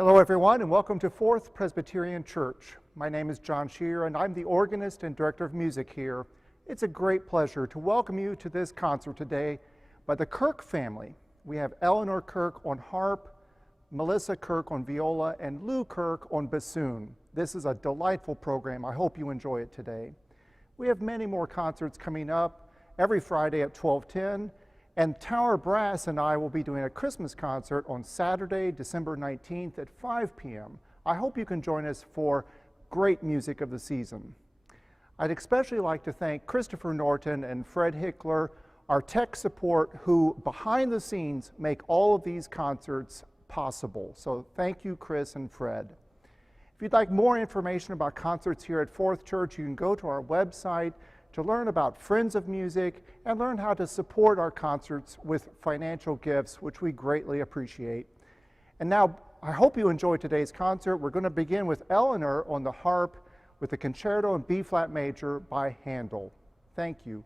Hello everyone and welcome to Fourth Presbyterian Church. My name is John Shear and I'm the organist and director of music here. It's a great pleasure to welcome you to this concert today by the Kirk family. We have Eleanor Kirk on harp, Melissa Kirk on viola, and Lou Kirk on bassoon. This is a delightful program. I hope you enjoy it today. We have many more concerts coming up every Friday at 12:10. And Tower Brass and I will be doing a Christmas concert on Saturday, December 19th at 5 p.m. I hope you can join us for great music of the season. I'd especially like to thank Christopher Norton and Fred Hickler, our tech support, who behind the scenes make all of these concerts possible. So thank you, Chris and Fred. If you'd like more information about concerts here at Fourth Church, you can go to our website to learn about Friends of Music and learn how to support our concerts with financial gifts, which we greatly appreciate. And now, I hope you enjoyed today's concert. We're going to begin with Eleanor on the harp with the Concerto in B-flat major by Handel. Thank you.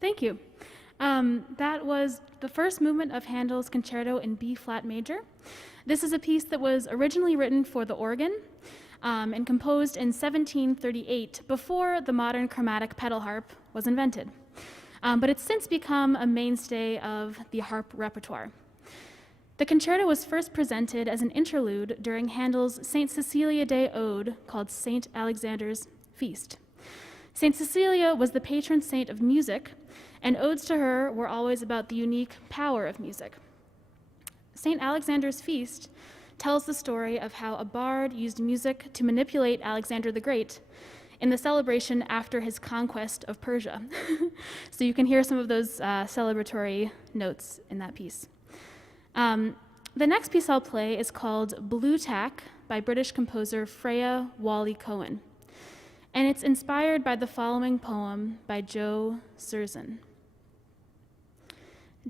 Thank you. That was the first movement of Handel's Concerto in B-flat major. This is a piece that was originally written for the organ and composed in 1738, before the modern chromatic pedal harp was invented. But it's since become a mainstay of the harp repertoire. The concerto was first presented as an interlude during Handel's St. Cecilia Day ode called St. Alexander's Feast. St. Cecilia was the patron saint of music, and odes to her were always about the unique power of music. St. Alexander's Feast tells the story of how a bard used music to manipulate Alexander the Great in the celebration after his conquest of Persia. So you can hear some of those celebratory notes in that piece. The next piece I'll play is called Blue Tack by British composer Freya Whalley-Cohen, and it's inspired by the following poem by Joe Surzin.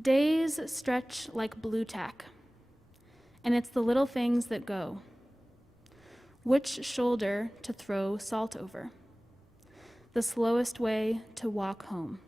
Days stretch like blue tack, and it's the little things that go. Which shoulder to throw salt over? The slowest way to walk home.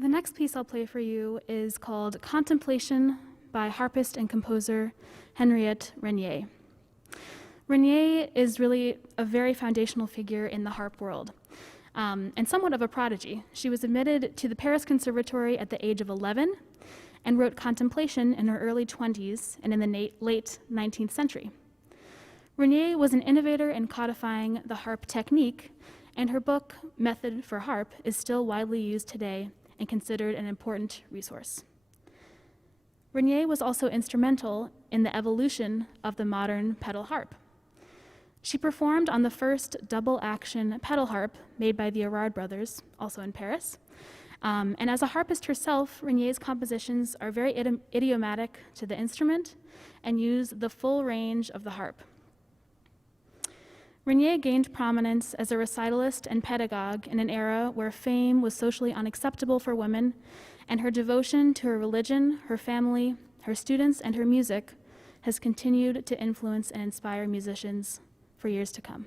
The next piece I'll play for you is called Contemplation by harpist and composer Henriette Renier. Renier is really a very foundational figure in the harp world, and somewhat of a prodigy. She was admitted to the Paris Conservatory at the age of 11 and wrote Contemplation in her early 20s and in the late 19th century. Renier was an innovator in codifying the harp technique, and her book, Method for Harp, is still widely used today and considered an important resource. Renier was also instrumental in the evolution of the modern pedal harp. She performed on the first double-action pedal harp made by the Erard brothers, also in Paris. And as a harpist herself, Renier's compositions are very idiomatic to the instrument and use the full range of the harp. Renier gained prominence as a recitalist and pedagogue in an era where fame was socially unacceptable for women, and her devotion to her religion, her family, her students, and her music has continued to influence and inspire musicians for years to come.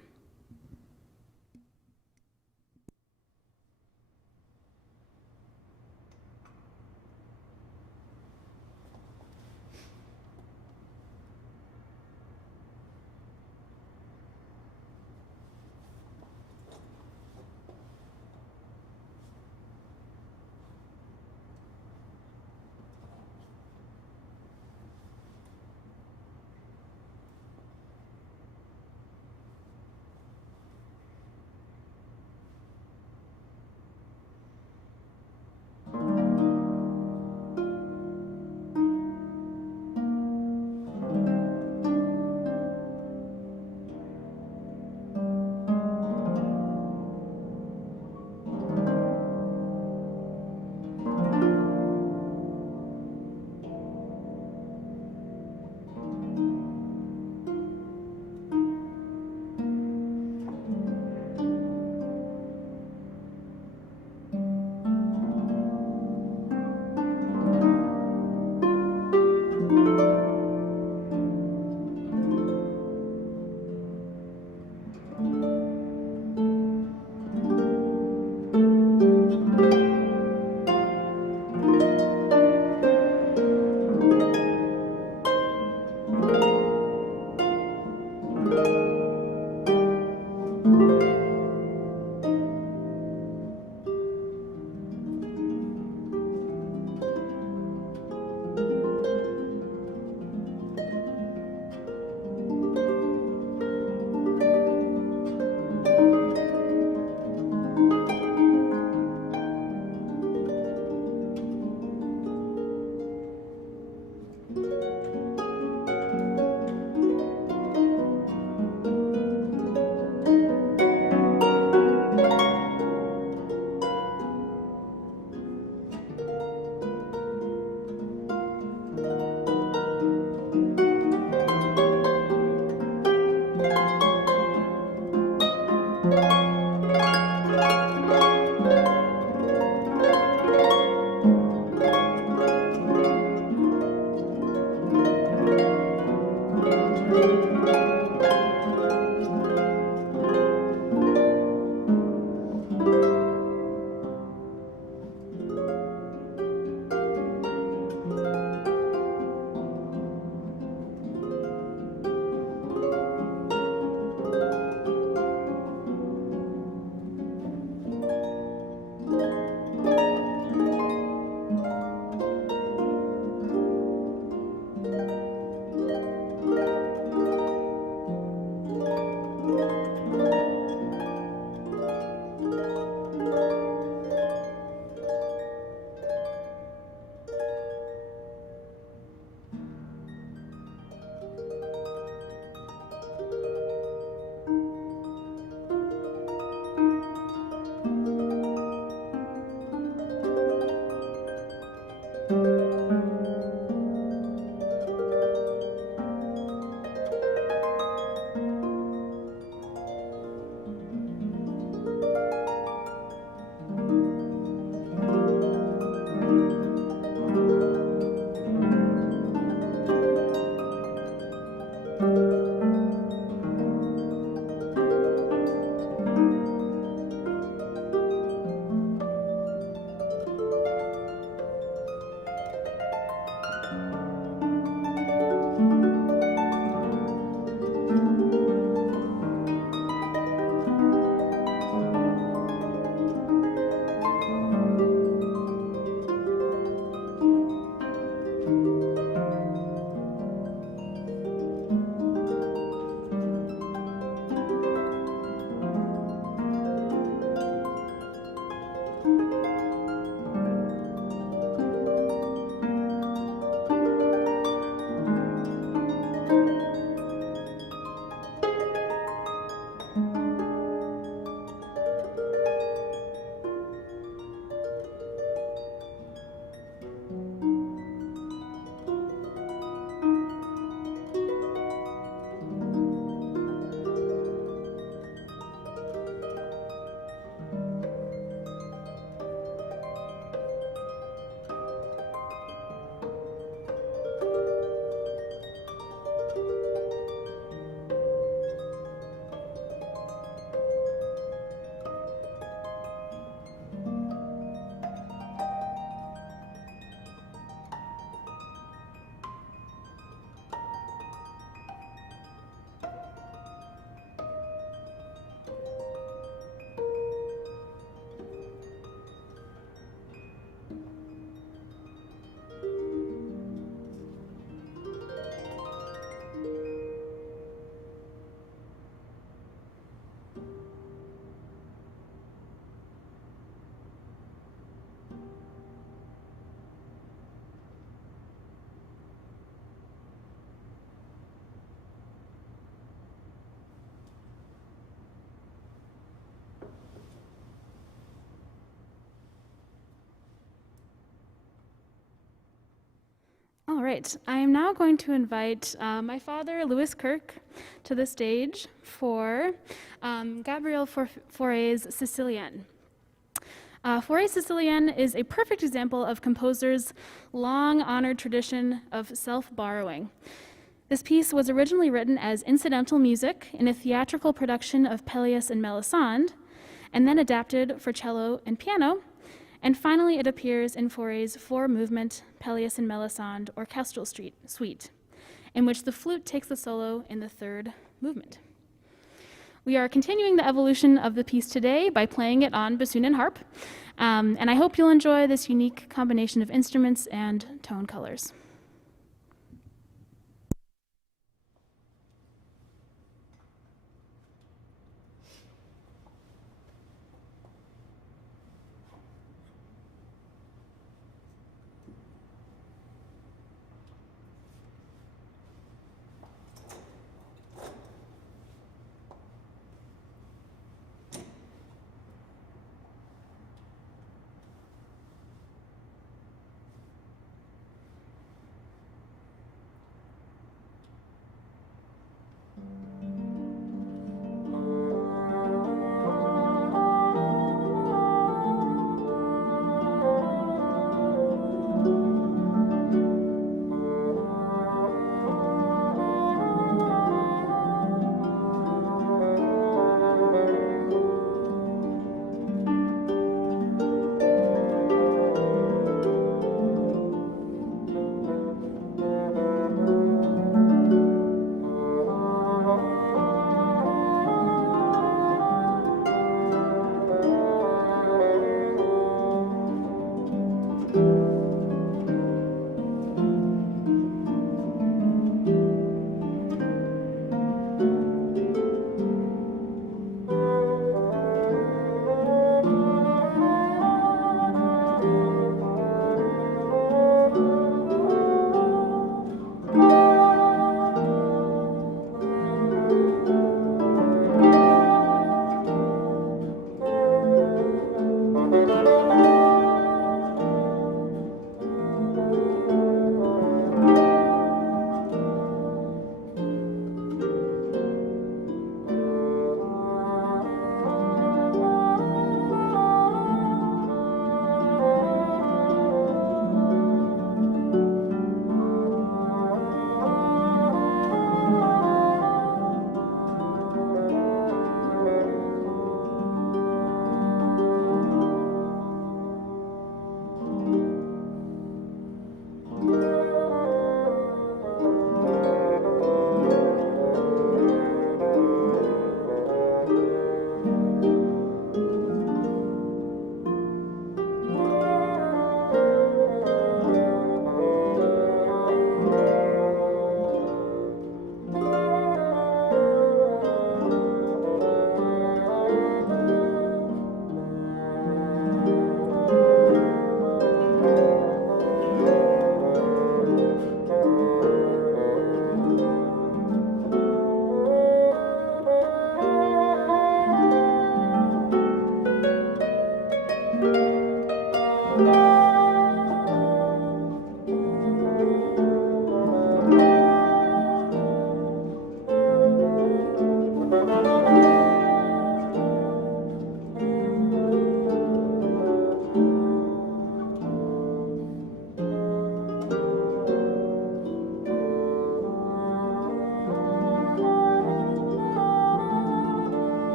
All right, I am now going to invite my father, Louis Kirk, to the stage for Gabriel Fauré's Sicilienne. Fauré's Sicilienne is a perfect example of composer's long-honored tradition of self-borrowing. This piece was originally written as incidental music in a theatrical production of Pelléas and Melisande, and then adapted for cello and piano, and finally it appears in Fauré's four-movement Pelléas and Melisande orchestral suite, in which the flute takes the solo in the third movement. We are continuing the evolution of the piece today by playing it on bassoon and harp, and I hope you'll enjoy this unique combination of instruments and tone colors.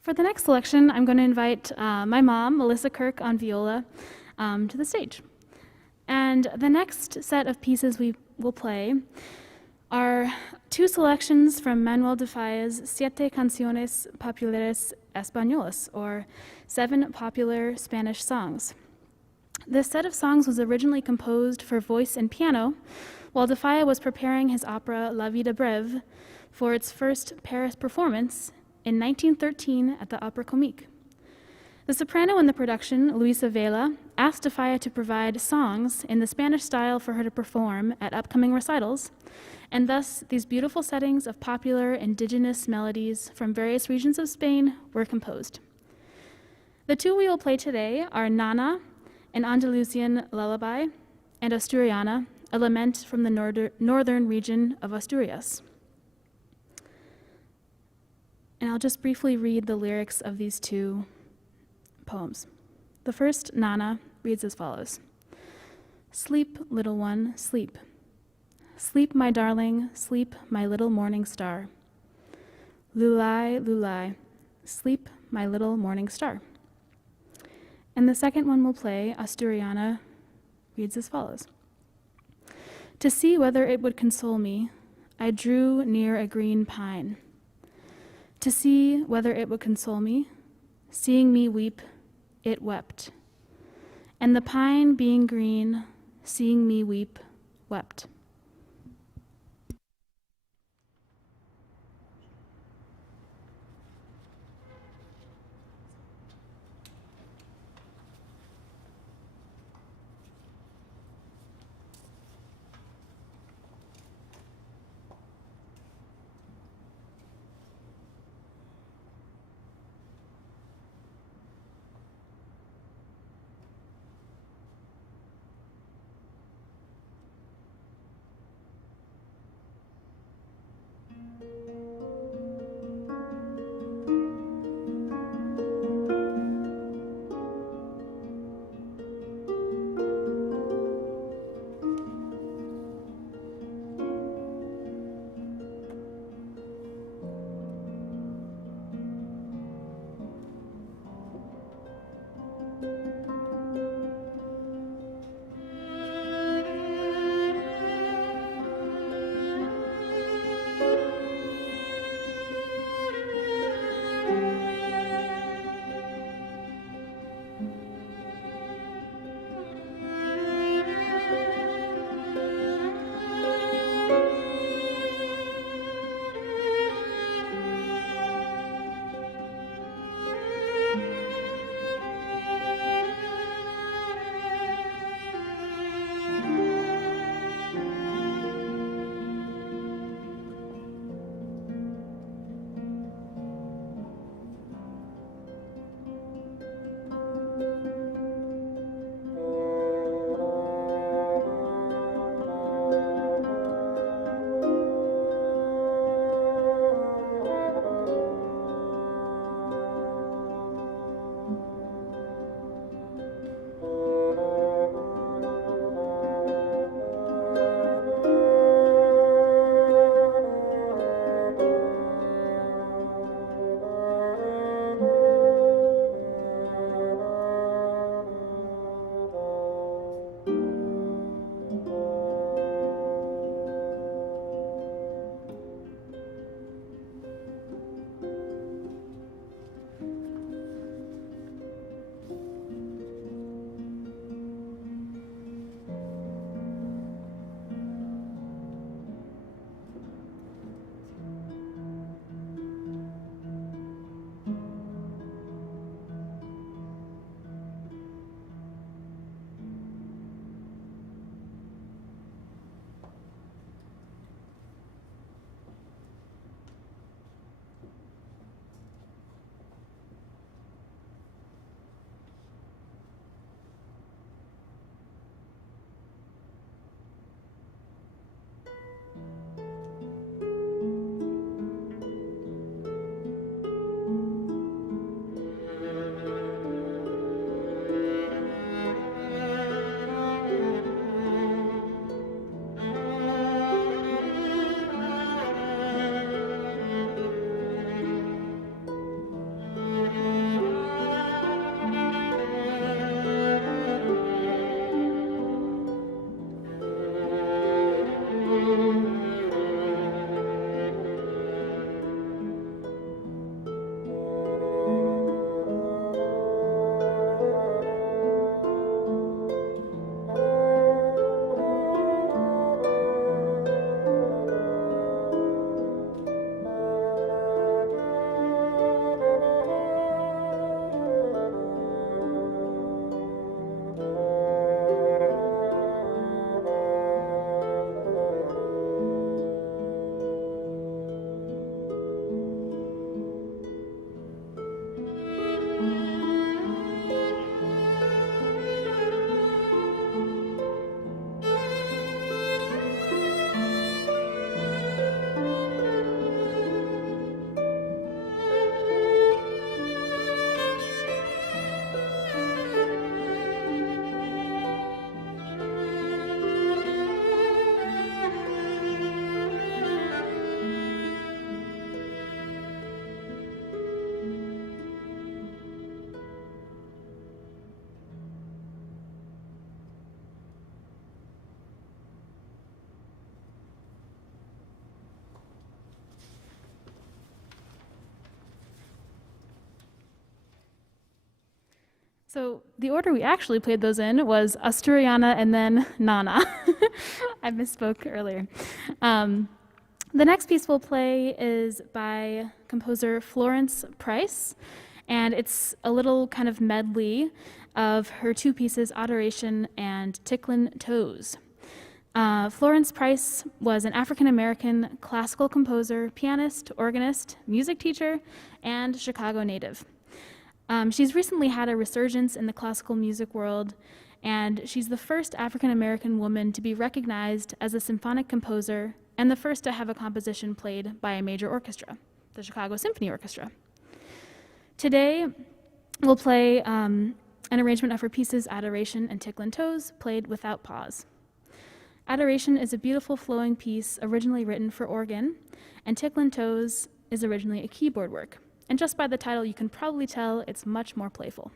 For the next selection, I'm going to invite my mom, Melissa Kirk, on viola, to the stage. And the next set of pieces we will play are two selections from Manuel de Falla's Siete Canciones Populares Españolas, or 7 popular Spanish songs. This set of songs was originally composed for voice and piano, while de Falla was preparing his opera La Vida Breve for its first Paris performance in 1913 at the Opera Comique. The soprano in the production, Luisa Vela, asked de Falla to provide songs in the Spanish style for her to perform at upcoming recitals, and thus these beautiful settings of popular indigenous melodies from various regions of Spain were composed. The two we will play today are Nana, an Andalusian lullaby, and Asturiana, a lament from the northern region of Asturias. And I'll just briefly read the lyrics of these two poems. The first, Nana, reads as follows. Sleep, little one, sleep. Sleep, my darling, sleep, my little morning star. Lulai, lulai, sleep, my little morning star. And the second one we'll play, Asturiana, reads as follows. To see whether it would console me, I drew near a green pine. To see whether it would console me, seeing me weep, it wept. And the pine being green, seeing me weep, wept. So the order we actually played those in was Asturiana and then Nana. I misspoke earlier. The next piece we'll play is by composer Florence Price, and it's a little kind of medley of her two pieces, Adoration and Ticklin' Toes. Florence Price was an African-American classical composer, pianist, organist, music teacher, and Chicago native. She's recently had a resurgence in the classical music world, and she's the first African-American woman to be recognized as a symphonic composer and the first to have a composition played by a major orchestra, the Chicago Symphony Orchestra. Today, we'll play an arrangement of her pieces Adoration and Ticklin' Toes, played without pause. Adoration is a beautiful flowing piece originally written for organ, and Ticklin' Toes is originally a keyboard work. And just by the title, you can probably tell it's much more playful.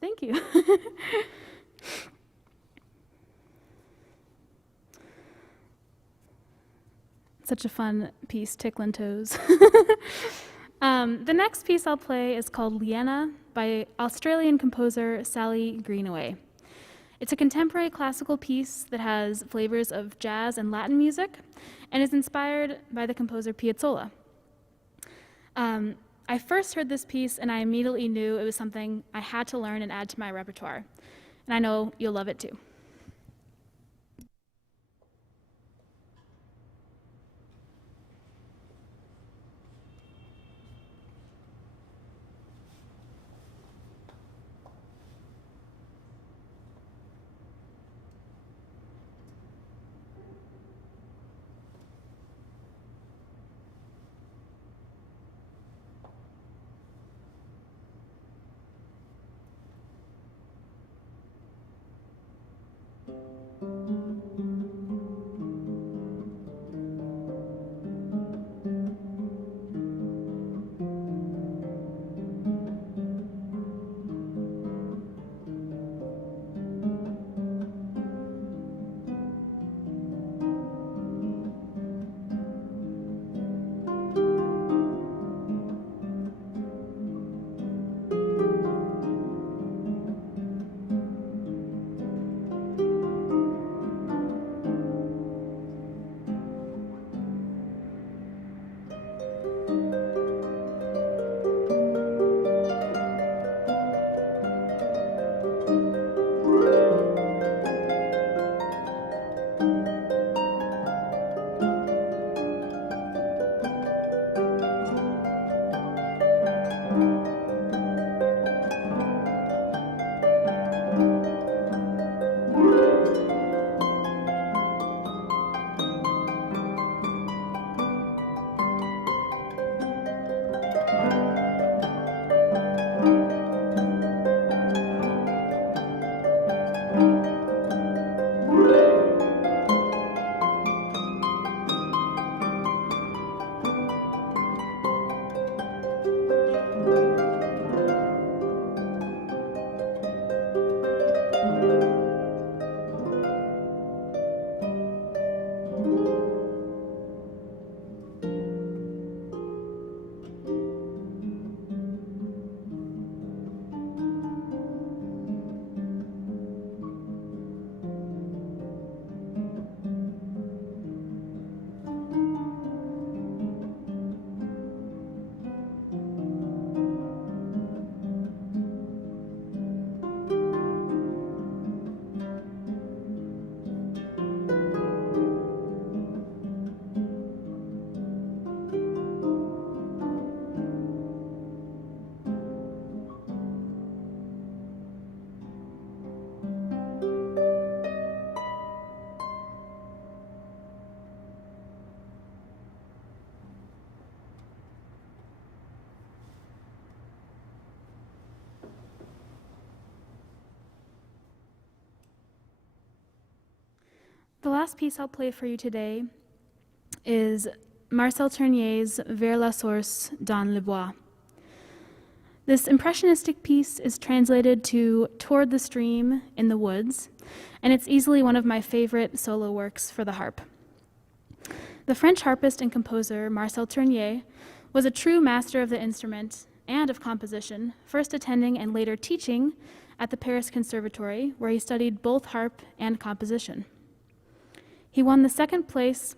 Thank you. Such a fun piece, Ticklin' Toes. The next piece I'll play is called Liena by Australian composer Sally Greenaway. It's a contemporary classical piece that has flavors of jazz and Latin music and is inspired by the composer Piazzolla. I first heard this piece and I immediately knew it was something I had to learn and add to my repertoire. And I know you'll love it too. The last piece I'll play for you today is Marcel Tournier's Vers la source dans le bois. This impressionistic piece is translated to Toward the Stream in the Woods, and it's easily one of my favorite solo works for the harp. The French harpist and composer Marcel Tournier was a true master of the instrument and of composition, first attending and later teaching at the Paris Conservatory, where he studied both harp and composition. He won the second place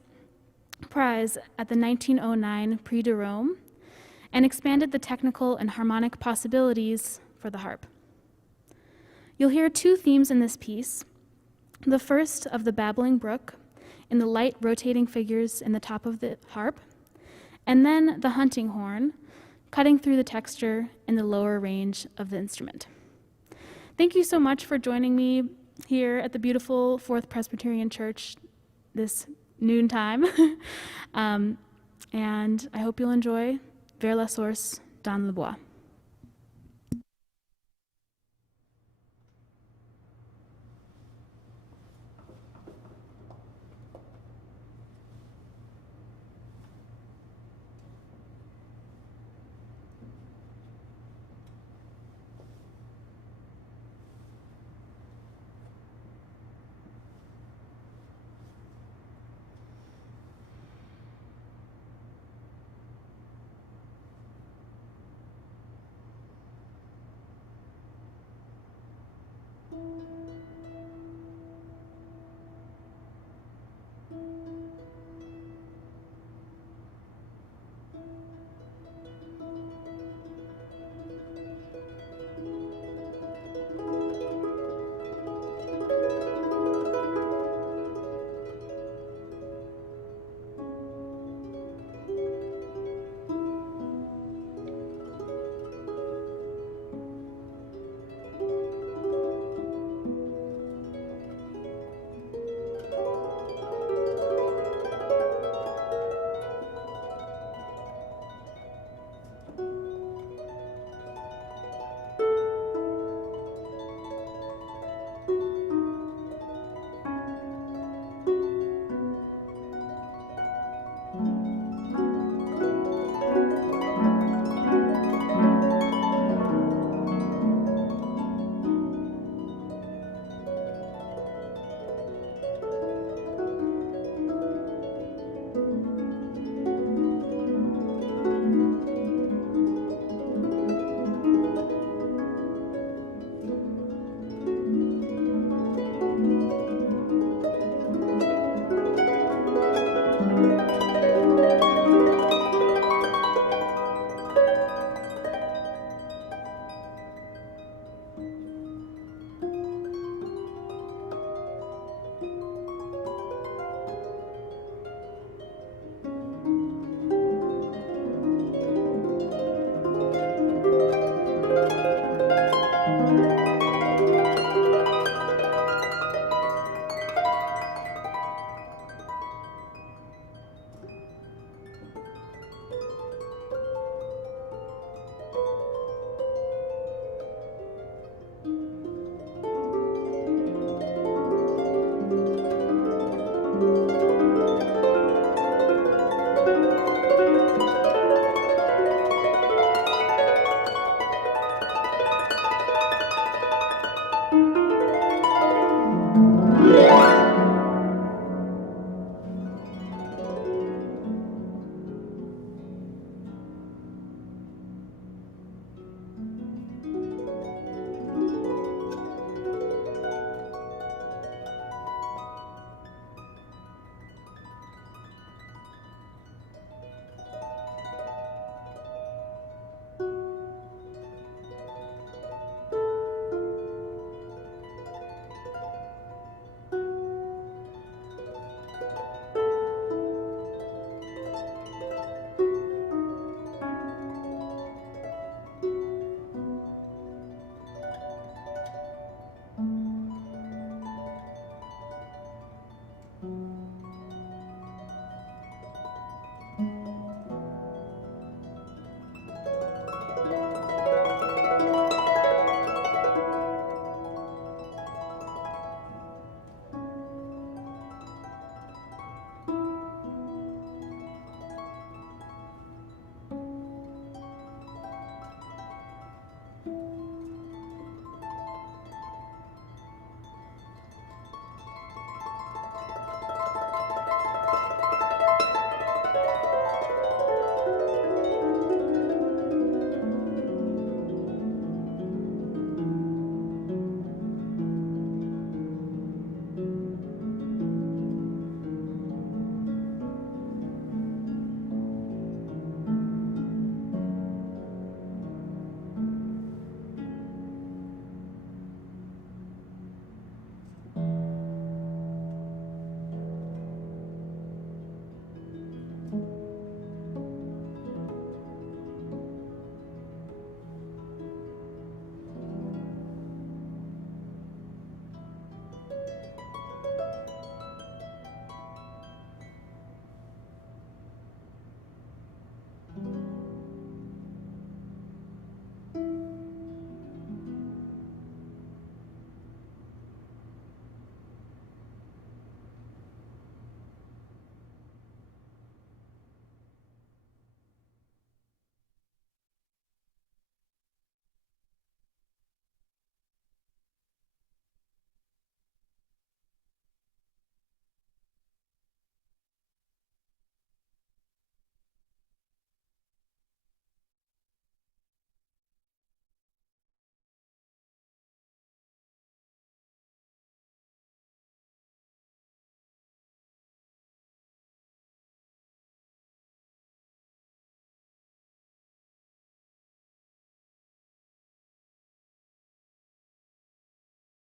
prize at the 1909 Prix de Rome and expanded the technical and harmonic possibilities for the harp. You'll hear two themes in this piece. The first of the babbling brook in the light rotating figures in the top of the harp, and then the hunting horn cutting through the texture in the lower range of the instrument. Thank you so much for joining me here at the beautiful Fourth Presbyterian Church this noontime. And I hope you'll enjoy Vers la source dans le bois.